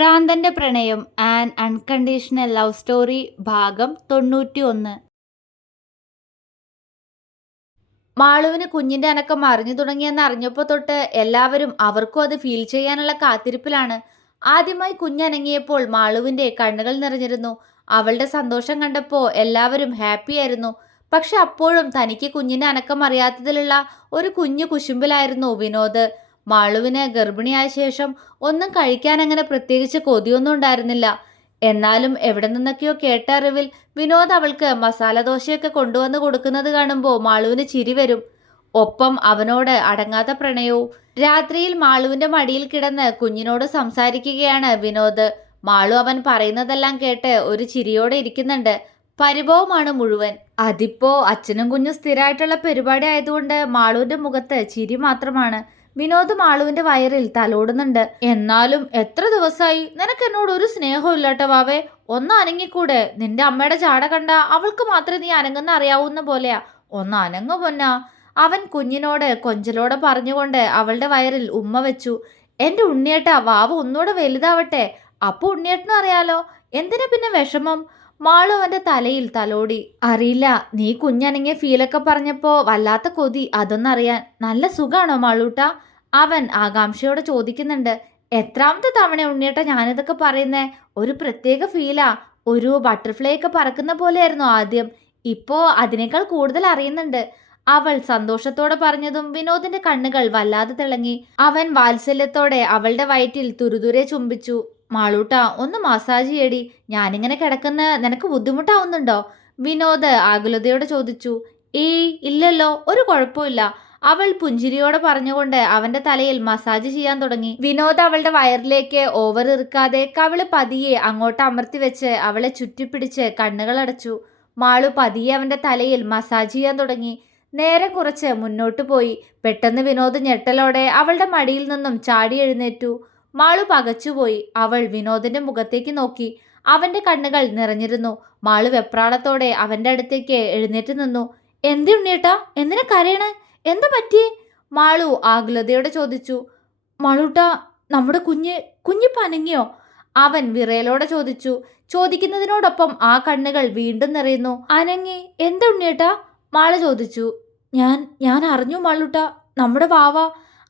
ഭ്രാന്തന്റെ പ്രണയം an unconditional love story ഭാഗം 91. മാളുവിന് കുഞ്ഞിന്റെ അനക്കം അറിഞ്ഞു തുടങ്ങിയെന്ന് അറിഞ്ഞപ്പോൾ തൊട്ട് എല്ലാവരും അവർക്കും അത് ഫീൽ ചെയ്യാനുള്ള കാത്തിരിപ്പിലാണ്. ആദ്യമായി കുഞ്ഞനങ്ങിയപ്പോൾ മാളുവിന്റെ കണ്ണുകൾ നിറഞ്ഞിരുന്നു. അവളുടെ സന്തോഷം കണ്ടപ്പോൾ എല്ലാവരും ഹാപ്പി ആയിരുന്നു. പക്ഷെ അപ്പോഴും തനിക്ക് കുഞ്ഞിന്റെ അനക്കം അറിയാത്തതിലുള്ള ഒരു കുഞ്ഞു കുശുമ്പിലായിരുന്നു വിനോദ്. മാളുവിന് ഗർഭിണിയായ ശേഷം ഒന്നും കഴിക്കാൻ അങ്ങനെ പ്രത്യേകിച്ച് കൊതിയൊന്നും ഉണ്ടായിരുന്നില്ല. എന്നാലും എവിടെ നിന്നൊക്കെയോ കേട്ട അറിവിൽ വിനോദ് അവൾക്ക് മസാല ദോശയൊക്കെ കൊണ്ടുവന്ന് കൊടുക്കുന്നത് കാണുമ്പോൾ മാളുവിന് ചിരി വരും. ഒപ്പം അവനോട് അടങ്ങാത്ത പ്രണയവും. രാത്രിയിൽ മാളുവിന്റെ മടിയിൽ കിടന്ന് കുഞ്ഞിനോട് സംസാരിക്കുകയാണ് വിനോദ്. മാളു അവൻ പറയുന്നതെല്ലാം കേട്ട് ഒരു ചിരിയോടെ ഇരിക്കുന്നുണ്ട്. പരിഭവമാണ് മുഴുവൻ. അതിപ്പോ അച്ഛനും കുഞ്ഞും സ്ഥിരമായിട്ടുള്ള പരിപാടി ആയതുകൊണ്ട് മാളുവിന്റെ മുഖത്ത് ചിരി മാത്രമാണ്. വിനോദ് മാളുവിന്റെ വയറിൽ തലോടുന്നുണ്ട്. എന്നാലും എത്ര ദിവസമായി നിനക്ക് എന്നോട് ഒരു സ്നേഹവും ഇല്ലാട്ടോ വാവേ, ഒന്ന് അനങ്ങിക്കൂടെ? നിന്റെ അമ്മയുടെ ചാട കണ്ട അവൾക്ക് മാത്രമേ നീ അനങ്ങുന്ന അറിയാവുന്ന പോലെയാ. ഒന്ന് അനങ്ങു പൊന്നാ. അവൻ കുഞ്ഞിനോട് കൊഞ്ചലോടെ പറഞ്ഞുകൊണ്ട് അവളുടെ വയറിൽ ഉമ്മ വെച്ചു. എന്റെ ഉണ്ണിയേട്ടാ, വാവ ഒന്നുകൂടെ വലുതാവട്ടെ, അപ്പൊ ഉണ്ണിയേട്ടനും അറിയാലോ. എന്തിനാ പിന്നെ വിഷമം? മാളു അവന്റെ തലയിൽ തലോടി. അറിയില്ല, നീ കുഞ്ഞനങ്ങിയ ഫീലൊക്കെ പറഞ്ഞപ്പോ വല്ലാത്ത കൊതി, അതൊന്നറിയാൻ. നല്ല സുഖാണോ മാളൂട്ടാ? അവൻ ആകാംക്ഷയോടെ ചോദിക്കുന്നുണ്ട്. എത്രാമത്തെ തവണ ഉണ്ണിയേട്ടാ ഞാനിതൊക്കെ പറയുന്നേ? ഒരു പ്രത്യേക ഫീലാ. ഒരു ബട്ടർഫ്ലൈ ഒക്കെ പറക്കുന്ന പോലെയായിരുന്നു ആദ്യം. ഇപ്പോ അതിനേക്കാൾ കൂടുതൽ അറിയുന്നുണ്ട്. അവൾ സന്തോഷത്തോടെ പറഞ്ഞതും വിനോദിന്റെ കണ്ണുകൾ വല്ലാതെ തിളങ്ങി. അവൻ വാത്സല്യത്തോടെ അവളുടെ വയറ്റിൽ തുരുതുരെ ചുംബിച്ചു. മാളൂട്ടാ, ഒന്ന് മസാജ് ചെയ്യടി. ഞാനിങ്ങനെ കിടക്കുന്ന നിനക്ക് ബുദ്ധിമുട്ടാവുന്നുണ്ടോ? വിനോദ് ആകുലതയോടെ ചോദിച്ചു. ഏയ് ഇല്ലല്ലോ, ഒരു കുഴപ്പമില്ല. അവൾ പുഞ്ചിരിയോടെ പറഞ്ഞുകൊണ്ട് അവന്റെ തലയിൽ മസാജ് ചെയ്യാൻ തുടങ്ങി. വിനോദ് അവളുടെ വയറിലേക്ക് ഓവർ ഇറുക്കാതെ കവിള് പതിയെ അങ്ങോട്ട് അമർത്തി വെച്ച് അവളെ ചുറ്റിപ്പിടിച്ച് കണ്ണുകൾ അടച്ചു. മാളു പതിയെ അവന്റെ തലയിൽ മസാജ് ചെയ്യാൻ തുടങ്ങി. നേരെ കുറച്ച് മുന്നോട്ടു പോയി. പെട്ടെന്ന് വിനോദ് ഞെട്ടലോടെ അവളുടെ മടിയിൽ നിന്നും ചാടി എഴുന്നേറ്റു. മാളു പകച്ചുപോയി. അവൾ വിനോദിന്റെ മുഖത്തേക്ക് നോക്കി. അവന്റെ കണ്ണുകൾ നിറഞ്ഞിരുന്നു. മാളു വെപ്രാളത്തോടെ അവന്റെ അടുത്തേക്ക് എഴുന്നേറ്റ് നിന്നു. എന്തി ഉണ്ണിയേട്ടാ, എന്തിനാ കരയണേ? എന്താ പറ്റിയേ? മാളു ആകുലതയോടെ ചോദിച്ചു. മാളൂട്ടാ, നമ്മുടെ കുഞ്ഞ് പനങ്ങിയോ? അവൻ വിറയലോടെ ചോദിച്ചു. ചോദിക്കുന്നതിനോടൊപ്പം ആ കണ്ണുകൾ വീണ്ടും നിറയുന്നു. അനങ്ങി? എന്താ ഉണ്ണിയേട്ടാ? മാളു ചോദിച്ചു. ഞാൻ അറിഞ്ഞു മാളൂട്ടാ, നമ്മുടെ വാവ.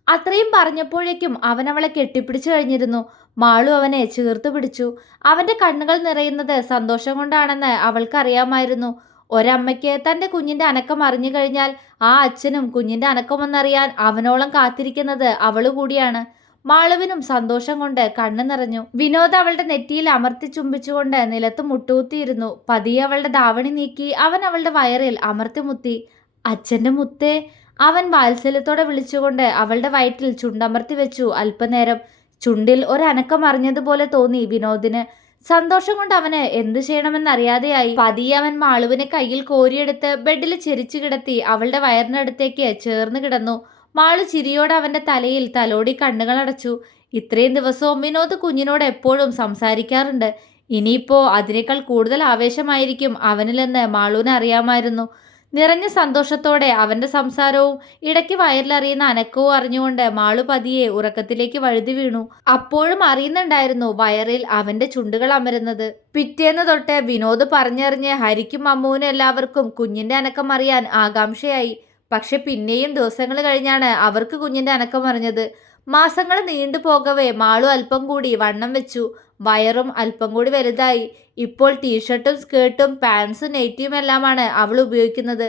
അത്രയും പറഞ്ഞപ്പോഴേക്കും അവൻ അവളെ കെട്ടിപ്പിടിച്ചു കഴിഞ്ഞിരുന്നു. മാളു അവനെ ചേർത്ത് പിടിച്ചു. അവന്റെ കണ്ണുകൾ നിറയുന്നത് സന്തോഷം കൊണ്ടാണെന്ന് അവൾക്കറിയാമായിരുന്നു. ഒരമ്മയ്ക്ക് തന്റെ കുഞ്ഞിന്റെ അനക്കം അറിഞ്ഞു കഴിഞ്ഞാൽ ആ അച്ഛനും കുഞ്ഞിന്റെ അനക്കമൊന്നറിയാൻ അവനോളം കാത്തിരിക്കുന്നത് അവള് കൂടിയാണ്. മാളുവിനും സന്തോഷം കൊണ്ട് കണ്ണു നിറഞ്ഞു. വിനോദ് അവളുടെ നെറ്റിയിൽ അമർത്തി ചുംബിച്ചുകൊണ്ട് നിലത്ത് മുട്ടുകുത്തിയിരുന്നു. പതിയെ അവളുടെ ധാവണി നീക്കി അവൻ അവളുടെ വയറിൽ അമർത്തി മുത്തി. അച്ഛന്റെ മുത്തേ, അവൻ വാത്സല്യത്തോടെ വിളിച്ചുകൊണ്ട് അവളുടെ വയറ്റിൽ ചുണ്ടമർത്തി വെച്ചു. അല്പനേരം ചുണ്ടിൽ ഒരനക്കം അറിഞ്ഞതുപോലെ തോന്നി വിനോദിന്. സന്തോഷം കൊണ്ട് അവന് എന്തു ചെയ്യണമെന്നറിയാതെയായി. പതിയെ അവൻ മാളുവിനെ കയ്യിൽ കോരിയെടുത്ത് ബെഡിൽ ചെരിച്ചു കിടത്തി അവളുടെ വയറിനടുത്തേക്ക് ചേർന്ന് കിടന്നു. മാളു ചിരിയോടെ അവന്റെ തലയിൽ തലോടി കണ്ണുകളടച്ചു. ഇത്രയും ദിവസവും വിനോദ് കുഞ്ഞിനോട് എപ്പോഴും സംസാരിക്കാറുണ്ട്. ഇനിയിപ്പോ അതിനേക്കാൾ കൂടുതൽ ആവേശമായിരിക്കും അവനിലെന്ന് മാളുവിന് അറിയാമായിരുന്നു. നിറഞ്ഞ സന്തോഷത്തോടെ അവന്റെ സംസാരവും ഇടയ്ക്ക് വയറിലറിയുന്ന അനക്കവും അറിഞ്ഞുകൊണ്ട് മാളു പതിയെ ഉറക്കത്തിലേക്ക് വഴുതി വീണു. അപ്പോഴും അറിയുന്നുണ്ടായിരുന്നു വയറിൽ അവന്റെ ചുണ്ടുകൾ അമരുന്നത്. പിറ്റേന്ന് തൊട്ട് വിനോദ് പറഞ്ഞറിഞ്ഞ് ഹരിക്കും അമ്മുവിനും എല്ലാവർക്കും കുഞ്ഞിന്റെ അനക്കം അറിയാൻ ആകാംക്ഷയായി. പക്ഷെ പിന്നെയും ദിവസങ്ങൾ കഴിഞ്ഞാണ് അവർക്ക് കുഞ്ഞിന്റെ അനക്കം അറിഞ്ഞത്. മാസങ്ങൾ നീണ്ടു പോകവേ മാളു അല്പം കൂടി വണ്ണം വെച്ചു. വയറും അല്പം കൂടി വലുതായി. ഇപ്പോൾ ടീഷർട്ടും സ്കേർട്ടും പാൻസും നെറ്റിയും എല്ലാമാണ് അവൾ ഉപയോഗിക്കുന്നത്.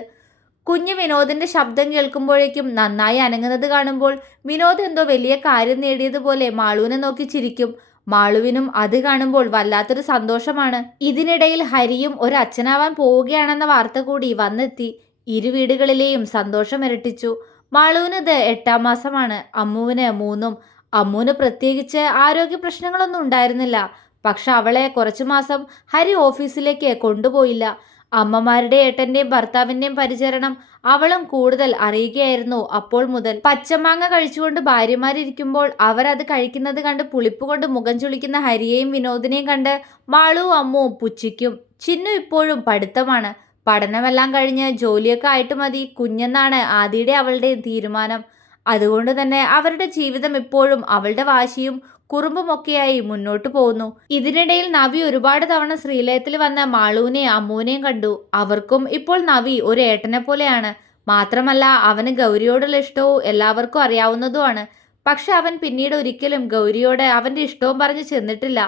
കുഞ്ഞ് വിനോദിന്റെ ശബ്ദം കേൾക്കുമ്പോഴേക്കും നന്നായി അനങ്ങുന്നത് കാണുമ്പോൾ വിനോദ് എന്തോ വലിയ കാര്യം നേടിയതുപോലെ മാളുവിനെ നോക്കി ചിരിക്കും. മാളുവിനും അത് കാണുമ്പോൾ വല്ലാത്തൊരു സന്തോഷമാണ്. ഇതിനിടയിൽ ഹരിയും ഒരു അച്ഛനാവാൻ പോവുകയാണെന്ന വാർത്ത കൂടി വന്നെത്തി. ഇരു വീടുകളിലെയും സന്തോഷം ഇരട്ടിച്ചു. മാളുവിന് ഇത് 8ാം മാസമാണ്. അമ്മുവിന് 3. അമ്മുവിന് പ്രത്യേകിച്ച് ആരോഗ്യ പ്രശ്നങ്ങളൊന്നും ഉണ്ടായിരുന്നില്ല. പക്ഷെ അവളെ കുറച്ചു മാസം ഹരി ഓഫീസിലേക്ക് കൊണ്ടുപോയില്ല. അമ്മമാരുടെ ഏട്ടന്റെയും ഭർത്താവിന്റെയും പരിചരണം അവളും കൂടുതൽ അറിയുകയായിരുന്നു. അപ്പോൾ മുതൽ പച്ചമാങ്ങ കഴിച്ചുകൊണ്ട് ഭാര്യമാരിയ്ക്കുമ്പോൾ അവരത് കഴിക്കുന്നത് കണ്ട് പുളിപ്പ് കൊണ്ട് മുഖം ചുളിക്കുന്ന ഹരിയെയും വിനോദിനെയും കണ്ട് മാളുവും അമ്മുവും പുച്ഛിക്കും. ചിന്നു ഇപ്പോഴും പഠിത്തമാണ്. പഠനമെല്ലാം കഴിഞ്ഞ് ജോലിയൊക്കെ ആയിട്ട് മതി കുഞ്ഞെന്നാണ് ആദിയുടെ അവളുടെ തീരുമാനം. അതുകൊണ്ട് തന്നെ അവരുടെ ജീവിതം ഇപ്പോഴും അവളുടെ വാശിയും കുറുമ്പുമൊക്കെയായി മുന്നോട്ടു പോകുന്നു. ഇതിനിടയിൽ നവി ഒരുപാട് തവണ ശ്രീലയത്തിൽ വന്ന മാളുവിനെയും അമ്മുവിനെയും കണ്ടു. അവർക്കും ഇപ്പോൾ നവി ഒരു ഏട്ടനെ പോലെയാണ്. മാത്രമല്ല അവന് ഗൗരിയോടുള്ള ഇഷ്ടവും എല്ലാവർക്കും അറിയാവുന്നതുമാണ്. പക്ഷെ അവൻ പിന്നീട് ഒരിക്കലും ഗൗരിയോട് അവന്റെ ഇഷ്ടവും പറഞ്ഞു ചെന്നിട്ടില്ല.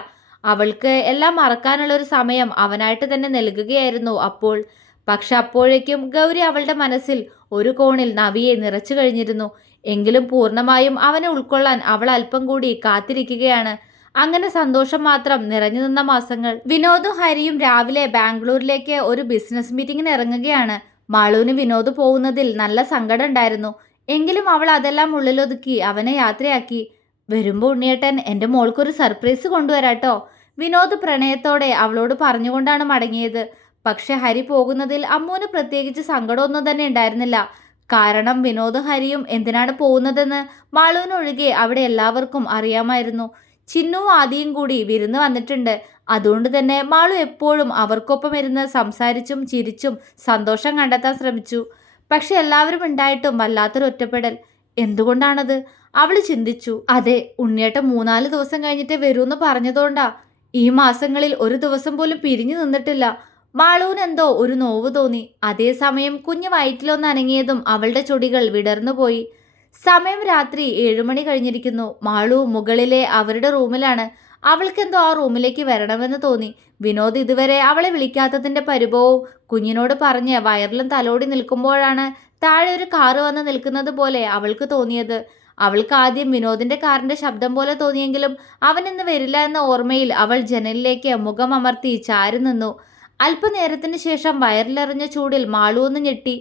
അവൾക്ക് എല്ലാം മറക്കാനുള്ള ഒരു സമയം അവനായിട്ട് തന്നെ നൽകുകയായിരുന്നു അപ്പോൾ. പക്ഷെ അപ്പോഴേക്കും ഗൗരി അവളുടെ മനസ്സിൽ ഒരു കോണിൽ നവിയെ നിറച്ചു കഴിഞ്ഞിരുന്നു. എങ്കിലും പൂർണ്ണമായും അവനെ ഉൾക്കൊള്ളാൻ അവൾ അല്പം കൂടി കാത്തിരിക്കുകയാണ്. അങ്ങനെ സന്തോഷം മാത്രം നിറഞ്ഞു നിന്ന മാസങ്ങൾ. വിനോദും ഹരിയും രാവിലെ ബാംഗ്ലൂരിലേക്ക് ഒരു ബിസിനസ് മീറ്റിംഗിന് ഇറങ്ങുകയാണ്. മാളുവിന് വിനോദ് പോകുന്നതിൽ നല്ല സങ്കടം ഉണ്ടായിരുന്നു. എങ്കിലും അവൾ അതെല്ലാം ഉള്ളിലൊതുക്കി അവനെ യാത്രയാക്കി. വരുമ്പോൾ ഉണ്ണിയേട്ടൻ എൻ്റെ മോൾക്കൊരു സർപ്രൈസ് കൊണ്ടുവരാട്ടോ, വിനോദ് പ്രണയത്തോടെ അവളോട് പറഞ്ഞുകൊണ്ടാണ് മടങ്ങിയത്. പക്ഷെ ഹരി പോകുന്നതിൽ അമ്മുവിന് പ്രത്യേകിച്ച് സങ്കടമൊന്നും തന്നെ ഉണ്ടായിരുന്നില്ല. കാരണം വിനോദും ഹരിയും എന്തിനാണ് പോകുന്നതെന്ന് മാളുവിനൊഴികെ അവിടെ എല്ലാവർക്കും അറിയാമായിരുന്നു. ചിന്നുവും ആദിയും കൂടി വിരുന്ന് വന്നിട്ടുണ്ട്. അതുകൊണ്ട് തന്നെ മാളു എപ്പോഴും അവർക്കൊപ്പം ഇരുന്ന് സംസാരിച്ചും ചിരിച്ചും സന്തോഷം കണ്ടെത്താൻ ശ്രമിച്ചു. പക്ഷെ എല്ലാവരും ഉണ്ടായിട്ടും വല്ലാത്തൊരു ഒറ്റപ്പെടൽ. എന്തുകൊണ്ടാണത്? അവൾ ചിന്തിച്ചു. അതെ, ഉണ്ണിയേട്ടൻ 3-4 ദിവസം കഴിഞ്ഞിട്ട് വരൂന്ന് പറഞ്ഞതുകൊണ്ടാ. ഈ മാസങ്ങളിൽ ഒരു ദിവസം പോലും പിരിഞ്ഞു നിന്നിട്ടില്ല. മാളുവിന് എന്തോ ഒരു നോവ് തോന്നി. അതേസമയം കുഞ്ഞ് വയറ്റിലൊന്ന് അനങ്ങിയതും അവളുടെ ചൊടികൾ വിടർന്നുപോയി. സമയം രാത്രി 7 മണി കഴിഞ്ഞിരിക്കുന്നു. മാളു മുകളിലെ അവരുടെ റൂമിലാണ്. അവൾക്കെന്തോ ആ റൂമിലേക്ക് വരണമെന്ന് തോന്നി. വിനോദ് ഇതുവരെ അവളെ വിളിക്കാത്തതിന്റെ പരിഭവവും കുഞ്ഞിനോട് പറഞ്ഞ് വയറിലും തലോടി നിൽക്കുമ്പോഴാണ് താഴെ ഒരു കാറ് വന്ന് നിൽക്കുന്നത് പോലെ അവൾക്ക് തോന്നിയത്. അവൾക്ക് ആദ്യം വിനോദിന്റെ കാറിന്റെ ശബ്ദം പോലെ തോന്നിയെങ്കിലും അവൻ ഇന്ന് വരില്ല എന്ന ഓർമ്മയിൽ അവൾ ജനലിലേക്ക് മുഖം അമർത്തി ചാരി നിന്നു. അല്പനേരത്തിന് ശേഷം വയറിലെറിഞ്ഞ ചൂടിൽ മാളു ഒന്ന് ഞെട്ടി.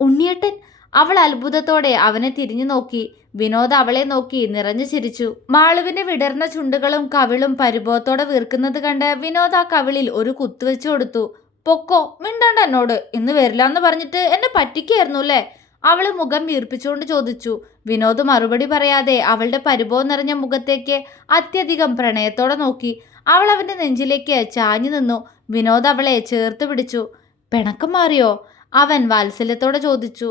ഉണ്ണിയേട്ടൻ! അവൾ അത്ഭുതത്തോടെ അവനെ തിരിഞ്ഞു നോക്കി. വിനോദ് അവളെ നോക്കി നിറഞ്ഞു ചിരിച്ചു. മാളുവിന്റെ വിടർന്ന ചുണ്ടുകളും കവിളും പരിഭവത്തോടെ വീർക്കുന്നത് കണ്ട് വിനോദ് ആ കവിളിൽ ഒരു കുത്തുവെച്ചു കൊടുത്തു. പൊക്കോ, മിണ്ടണ്ട എന്നോട്. ഇന്ന് വരില്ല എന്ന് പറഞ്ഞിട്ട് എന്നെ പറ്റിക്കായിരുന്നു അല്ലേ? അവള് മുഖം വീർപ്പിച്ചുകൊണ്ട് ചോദിച്ചു. വിനോദ് മറുപടി പറയാതെ അവളുടെ പരിഭവം നിറഞ്ഞ മുഖത്തേക്ക് അത്യധികം പ്രണയത്തോടെ നോക്കി. അവൾ അവന്റെ നെഞ്ചിലേക്ക് ചാഞ്ഞു നിന്നു. വിനോദ് അവളെ ചേർത്ത് പിടിച്ചു. പിണക്കം മാറിയോ? അവൻ വാത്സല്യത്തോടെ ചോദിച്ചു.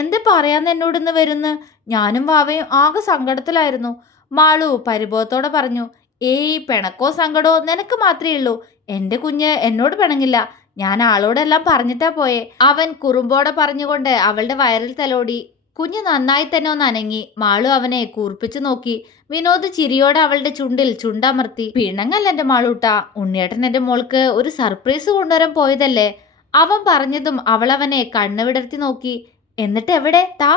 എന്ത് പറയാന്ന് എന്നോടിന്ന് വരുന്ന്? ഞാനും വാവയും ആകെ സങ്കടത്തിലായിരുന്നു, മാളു പരിഭവത്തോടെ പറഞ്ഞു. ഏയ്, പിണക്കോ സങ്കടോ നിനക്ക് മാത്രമേ ഉള്ളൂ. എൻ്റെ കുഞ്ഞ് എന്നോട് പിണങ്ങില്ല. ഞാൻ ആളോടെല്ലാം പറഞ്ഞിട്ടാ പോയെ. അവൻ കുറുമ്പോടെ പറഞ്ഞുകൊണ്ട് അവളുടെ വയറിൽ തലോടി. കുഞ്ഞ് നന്നായി തന്നെ ഒന്ന് അനങ്ങി. മാളു അവനെ കൂർപ്പിച്ചു നോക്കി. വിനോദ് ചിരിയോടെ അവളുടെ ചുണ്ടിൽ ചുണ്ടമർത്തി. പിണങ്ങല്ല എൻ്റെ മാളൂട്ടാ, ഉണ്ണിയേട്ടൻ എൻ്റെ മോൾക്ക് ഒരു സർപ്രൈസ് കൊണ്ടുവരാൻ പോയതല്ലേ. അവൻ പറഞ്ഞതും അവൾ അവനെ കണ്ണു വിടർത്തി നോക്കി. എന്നിട്ട് എവിടെ താ?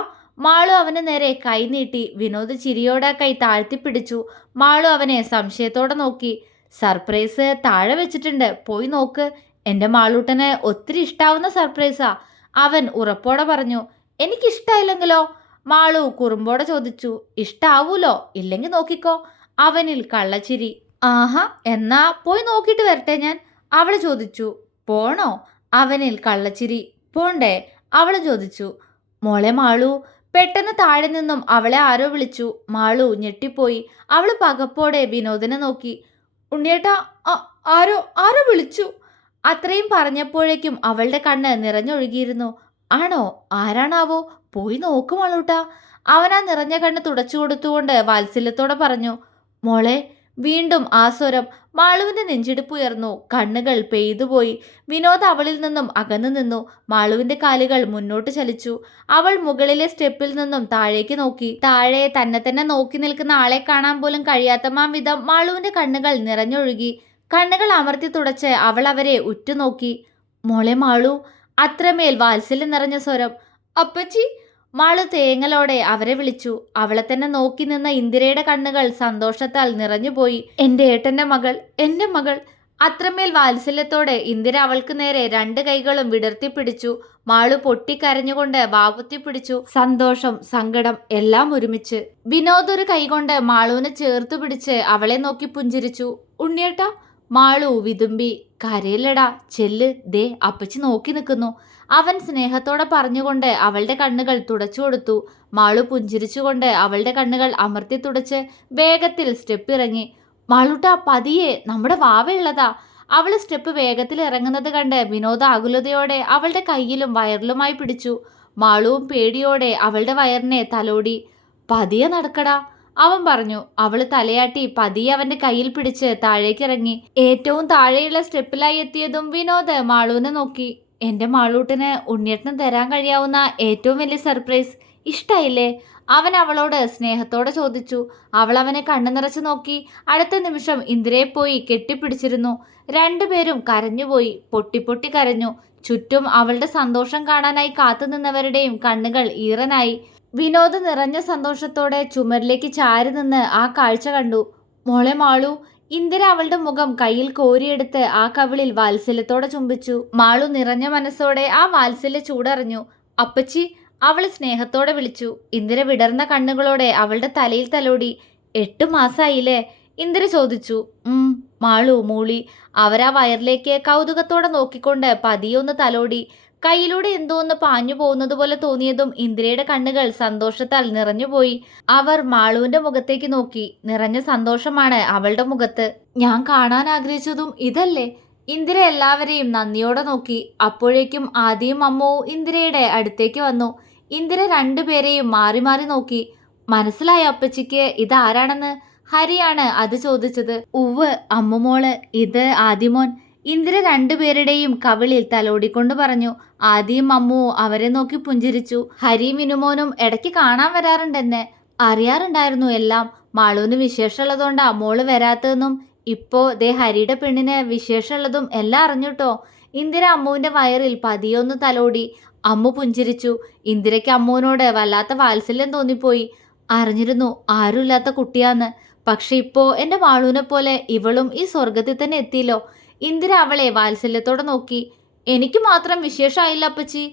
മാളു അവന് നേരെ കൈ നീട്ടി. വിനോദ് ചിരിയോടെ കൈ താഴ്ത്തിപ്പിടിച്ചു. മാളു അവനെ സംശയത്തോടെ നോക്കി. സർപ്രൈസ് താഴെ വെച്ചിട്ടുണ്ട്, പോയി നോക്ക്. എൻ്റെ മാളൂട്ടന് ഒത്തിരി ഇഷ്ടാവുന്ന സർപ്രൈസാ, അവൻ ഉറപ്പോടെ പറഞ്ഞു. എനിക്കിഷ്ടായില്ലെങ്കിലോ? മാളു കുറുമ്പോടെ ചോദിച്ചു. ഇഷ്ടാവൂലോ? ഇല്ലെങ്കിൽ നോക്കിക്കോ. അവനിൽ കള്ളച്ചിരി. ആഹാ, എന്നാ പോയി നോക്കിയിട്ട് വരട്ടെ ഞാൻ, അവൾ ചോദിച്ചു. പോണോ? അവനിൽ കള്ളച്ചിരി. പോണ്ടേ? അവൾ ചോദിച്ചു. മോളെ മാളു. പെട്ടെന്ന് താഴെ നിന്നും അവളെ ആരോ വിളിച്ചു. മാളു ഞെട്ടിപ്പോയി. അവൾ പകപ്പോടെ വിനോദിനെ നോക്കി. ഉണ്ണിയേട്ടാ, ആരോ ആരോ വിളിച്ചു. അത്രയും പറഞ്ഞപ്പോഴേക്കും അവളുടെ കണ്ണ് നിറഞ്ഞൊഴുകിയിരുന്നു. ആണോ? ആരാണാവോ? പോയി നോക്ക് മാളൂട്ടാ. അവൻ ആ നിറഞ്ഞ കണ്ണ് തുടച്ചു കൊടുത്തുകൊണ്ട് വാത്സല്യത്തോടെ പറഞ്ഞു. മോളെ. വീണ്ടും ആ സ്വരം. മാളുവിന്റെ നെഞ്ചിടിപ്പ് ഉയർന്നു. കണ്ണുകൾ പെയ്തുപോയി. വിനോദ് അവളിൽ നിന്നും അകന്നു നിന്നു. മാളുവിന്റെ കാലുകൾ മുന്നോട്ട് ചലിച്ചു. അവൾ മുകളിലെ സ്റ്റെപ്പിൽ നിന്നും താഴേക്ക് നോക്കി. താഴെ തന്നെ നോക്കി നിൽക്കുന്ന ആളെ കാണാൻ പോലും കഴിയാത്തമാം വിധം മാളുവിന്റെ കണ്ണുകൾ നിറഞ്ഞൊഴുകി. കണ്ണുകൾ അമർത്തി തുടച്ച് അവൾ അവരെ ഉറ്റുനോക്കി. മോളെ മാളു. അത്രമേൽ വാത്സല്യം നിറഞ്ഞ സ്വരം. അപ്പച്ചി. മാളു തേങ്ങലോടെ അവരെ വിളിച്ചു. അവളെ തന്നെ നോക്കി നിന്ന ഇന്ദിരയുടെ കണ്ണുകൾ സന്തോഷത്താൽ നിറഞ്ഞുപോയി. എൻ്റെ ഏട്ടൻ്റെ മകൾ, എൻ്റെ മകൾ. അത്രമേൽ വാത്സല്യത്തോടെ ഇന്ദിര അവൾക്ക് നേരെ 2 കൈകളും വിടർത്തിപ്പിടിച്ചു. മാളു പൊട്ടിക്കരഞ്ഞുകൊണ്ട് വാവുത്തിപ്പിടിച്ചു. സന്തോഷം, സങ്കടം എല്ലാം ഒരുമിച്ച്. വിനോദ് ഒരു കൈകൊണ്ട് മാളുവിനെ ചേർത്തു പിടിച്ച് അവളെ നോക്കി പുഞ്ചിരിച്ചു. ഉണ്ണിയേട്ടാ. മാളു വിതുമ്പി. കരയില്ലടാ, ചെല്ല്, ദേ അപ്പച്ചി നോക്കി നിൽക്കുന്നു, അവൻ സ്നേഹത്തോടെ പറഞ്ഞുകൊണ്ട് അവളുടെ കണ്ണുകൾ തുടച്ചു കൊടുത്തു. മാളു പുഞ്ചിരിച്ചുകൊണ്ട് അവളുടെ കണ്ണുകൾ അമർത്തി തുടച്ച് വേഗത്തിൽ സ്റ്റെപ്പ് ഇറങ്ങി. മാളൂട്ടാ, പതിയെ, നമ്മുടെ വാവയുള്ളതാ. അവൾ സ്റ്റെപ്പ് വേഗത്തിൽ ഇറങ്ങുന്നത് കണ്ട് വിനോദ ആകുലതയോടെ അവളുടെ കയ്യിലും വയറിലുമായി പിടിച്ചു. മാളുവും പേടിയോടെ അവളുടെ വയറിനെ തലോടി. പതിയെ നടക്കടാ, അവൻ പറഞ്ഞു. അവള് തലയാട്ടി പതിയെ അവന്റെ കയ്യിൽ പിടിച്ച് താഴേക്കിറങ്ങി. ഏറ്റവും താഴെയുള്ള സ്റ്റെപ്പിലായി എത്തിയതും വിനോദ് മാളുവിനെ നോക്കി. എന്റെ മാളൂട്ടിന് ഉണ്ണിയേട്ടന് തരാൻ കഴിയാവുന്ന ഏറ്റവും വലിയ സർപ്രൈസ് ഇഷ്ടായില്ലേ? അവൻ അവളോട് സ്നേഹത്തോടെ ചോദിച്ചു. അവൾ അവനെ കണ്ണു നിറച്ചു നോക്കി. അടുത്ത നിമിഷം ഇന്ദിരയെ പോയി കെട്ടിപ്പിടിച്ചിരുന്നു. രണ്ടുപേരും കരഞ്ഞുപോയി. പൊട്ടി കരഞ്ഞു. ചുറ്റും അവളുടെ സന്തോഷം കാണാനായി കാത്തുനിന്നവരുടെയും കണ്ണുകൾ ഈറനായി. വിനോദ് നിറഞ്ഞ സന്തോഷത്തോടെ ചുമരിലേക്ക് ചാരി നിന്ന് ആ കാഴ്ച കണ്ടു. മോളെ മാളു. ഇന്ദിര അവളുടെ മുഖം കയ്യിൽ കോരിയെടുത്ത് ആ കവിളിൽ വാത്സല്യത്തോടെ ചുംബിച്ചു. മാളു നിറഞ്ഞ മനസ്സോടെ ആ വാത്സല്യ ചൂടറിഞ്ഞു. അപ്പച്ചി, അവൾ സ്നേഹത്തോടെ വിളിച്ചു. ഇന്ദിര വിടർന്ന കണ്ണുകളോടെ അവളുടെ തലയിൽ തലോടി. 8 മാസായില്ലേ? ഇന്ദിര ചോദിച്ചു. മാളു മൂളി. അവരാ വയറിലേക്ക് കൗതുകത്തോടെ നോക്കിക്കൊണ്ട് പതിയൊന്ന് തലോടി. കയ്യിലൂടെ എന്തോ ഒന്ന് പാഞ്ഞു പോകുന്നത് പോലെ തോന്നിയതും ഇന്ദിരയുടെ കണ്ണുകൾ സന്തോഷത്താൽ നിറഞ്ഞുപോയി. അവർ മാളുവിന്റെ മുഖത്തേക്ക് നോക്കി. നിറഞ്ഞ സന്തോഷമാണ് അവളുടെ മുഖത്ത്. ഞാൻ കാണാൻ ആഗ്രഹിച്ചതും ഇതല്ലേ? ഇന്ദിര എല്ലാവരെയും നന്ദിയോടെ നോക്കി. അപ്പോഴേക്കും ആദിയും അമ്മവും ഇന്ദിരയുടെ അടുത്തേക്ക് വന്നു. ഇന്ദിര രണ്ടുപേരെയും മാറി മാറി നോക്കി. മനസ്സിലായോ അപ്പച്ചിക്ക് ഇതാരാണെന്ന്? ഹരിയാണ് അത് ചോദിച്ചത്. ഉവ് അമ്മുമോള്, ഇത് ആദിമോൻ. ഇന്ദിര രണ്ടുപേരുടെയും കവിളിൽ തലോടിക്കൊണ്ട് പറഞ്ഞു. ആദിയും അമ്മുവും അവരെ നോക്കി പുഞ്ചിരിച്ചു. ഹരിയും മിനുമോനും ഇടയ്ക്ക് കാണാൻ വരാറുണ്ടെന്നെ. അറിയാറുണ്ടായിരുന്നു എല്ലാം. മാളുവിന് വിശേഷമുള്ളതുകൊണ്ടാ മോള് വരാത്തതെന്നും ഇപ്പോ ദേ ഹരിയുടെ പെണ്ണിന് വിശേഷമുള്ളതും എല്ലാം അറിഞ്ഞുട്ടോ. ഇന്ദിര അമ്മുവിന്റെ വയറിൽ പതിയൊന്ന് തലോടി. അമ്മു പുഞ്ചിരിച്ചു. ഇന്ദിരയ്ക്ക് അമ്മുവിനോട് വല്ലാത്ത വാത്സല്യം തോന്നിപ്പോയി. അറിഞ്ഞിരുന്നു ആരുമില്ലാത്ത കുട്ടിയാന്ന്. പക്ഷെ ഇപ്പോ എന്റെ മാളുവിനെ പോലെ ഇവളും ഈ സ്വർഗത്തിൽ തന്നെ എത്തിയല്ലോ. ഇന്ദിര അവളെ വാത്സല്യത്തോടെ നോക്കി. എനിക്ക് മാത്രം വിശേഷമായില്ല അപ്പച്ചി.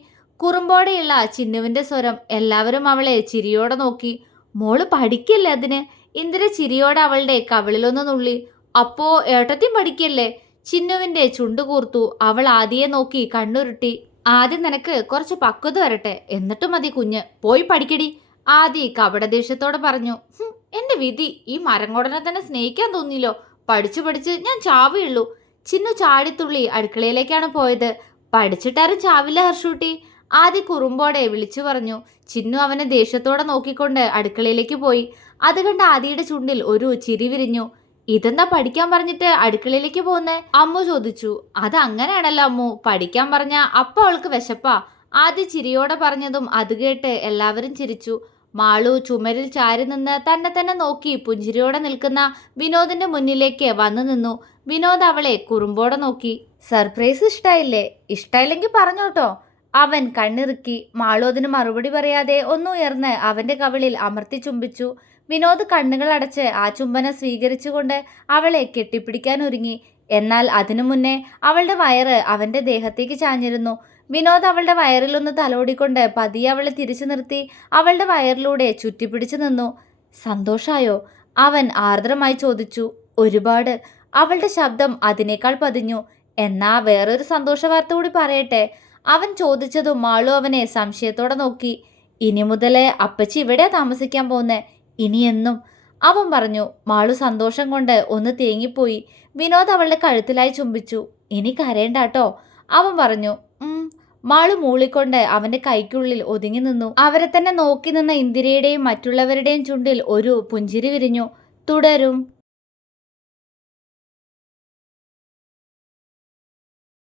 കുറുമ്പോടെയുള്ള ചിന്നുവിന്റെ സ്വരം. എല്ലാവരും അവളെ ചിരിയോടെ നോക്കി. മോള് പഠിക്കല്ലേ അതിന്? ഇന്ദിര ചിരിയോടെ അവളുടെ കവിളിലൊന്ന് നുള്ളി. അപ്പോ ഏട്ടത്തിയും പഠിക്കല്ലേ? ചിന്നുവിന്റെ ചുണ്ടു കൂർത്തു. അവൾ ആദിയെ നോക്കി കണ്ണുരുട്ടി. ആദ്യം നിനക്ക് കുറച്ച് പക്വത വരട്ടെ, എന്നിട്ട് മതി കുഞ്ഞ്. പോയി പഠിക്കടി, ആദി കപടദേഷ്യത്തോടെ പറഞ്ഞു. എന്റെ വിധി, ഈ മരങ്ങോടനെ തന്നെ സ്നേഹിക്കാൻ തോന്നിയില്ലോ. പഠിച്ച് ഞാൻ ചാവുകയുള്ളൂ. ചിന്നു ചാടിത്തുള്ളി അടുക്കളയിലേക്കാണ് പോയത്. പഠിച്ചിട്ടാരും ചാവില്ല ഹർഷൂട്ടി, ആദി കുറുമ്പോടെ വിളിച്ചു പറഞ്ഞു. ചിന്നു അവനെ ദേഷ്യത്തോടെ നോക്കിക്കൊണ്ട് അടുക്കളയിലേക്ക് പോയി. അത് കണ്ട് ആദിയുടെ ചുണ്ടിൽ ഒരു ചിരി വിരിഞ്ഞു. ഇതെന്താ പഠിക്കാൻ പറഞ്ഞിട്ട് അടുക്കളയിലേക്ക് പോകുന്നേ? അമ്മു ചോദിച്ചു. അത് അങ്ങനെയാണല്ലോ അമ്മു, പഠിക്കാൻ പറഞ്ഞ അപ്പൊ അവൾക്ക് വിശപ്പാ. ആദ്യ ചിരിയോടെ പറഞ്ഞതും അത് കേട്ട് എല്ലാവരും ചിരിച്ചു. മാളു ചുമരിൽ ചാരി നിന്ന് തന്നെ നോക്കി പുഞ്ചിരിയോടെ നിൽക്കുന്ന വിനോദിന്റെ മുന്നിലേക്ക് വന്നു നിന്നു. വിനോദ് അവളെ കുറുമ്പോടെ നോക്കി. സർപ്രൈസ് ഇഷ്ടായില്ലേ? ഇഷ്ടായില്ലെങ്കിൽ പറഞ്ഞോട്ടോ. അവൻ കണ്ണിറുക്കി. മാളു അതിന് മറുപടി പറയാതെ ഒന്നുയർന്ന് അവന്റെ കവിളിൽ അമർത്തി ചുംബിച്ചു. വിനോദ് കണ്ണുകൾ അടച്ച് ആ ചുംബനം സ്വീകരിച്ചുകൊണ്ട് അവളെ കെട്ടിപ്പിടിക്കാൻ ഒരുങ്ങി. എന്നാൽ അതിനു മുന്നേ അവളുടെ വയറ് അവന്റെ ദേഹത്തേക്ക് ചാഞ്ഞിരുന്നു. വിനോദ് അവളുടെ വയറിലൊന്ന് തലോടിക്കൊണ്ട് പതിയെ അവളെ തിരിച്ചു നിർത്തി അവളുടെ വയറിലൂടെ ചുറ്റിപ്പിടിച്ചു നിന്നു. സന്തോഷായോ? അവൻ ആർദ്രമായി ചോദിച്ചു. ഒരുപാട്. അവളുടെ ശബ്ദം അതിനേക്കാൾ പതിഞ്ഞു. എന്നാ വേറൊരു സന്തോഷ വാർത്ത കൂടി പറയട്ടെ? അവൻ ചോദിച്ചതും മാളു അവനെ സംശയത്തോടെ നോക്കി. ഇനി മുതലേ അപ്പച്ചി ഇവിടെ താമസിക്കാൻ പോന്നേ, ഇനിയെന്നും, അവൻ പറഞ്ഞു. മാളു സന്തോഷം കൊണ്ട് ഒന്ന് തേങ്ങിപ്പോയി. വിനോദ് അവളുടെ കഴുത്തിലായി ചുംബിച്ചു. ഇനി കരയണ്ടാട്ടോ, അവൻ പറഞ്ഞു. മാളു മൂളിക്കൊണ്ട് അവന്റെ കൈക്കുള്ളിൽ ഒതുങ്ങി നിന്നു. അവരെ തന്നെ നോക്കി നിന്ന ഇന്ദിരയുടെയും മറ്റുള്ളവരുടെയും ചുണ്ടിൽ ഒരു പുഞ്ചിരി വിരിഞ്ഞു. തുടരും.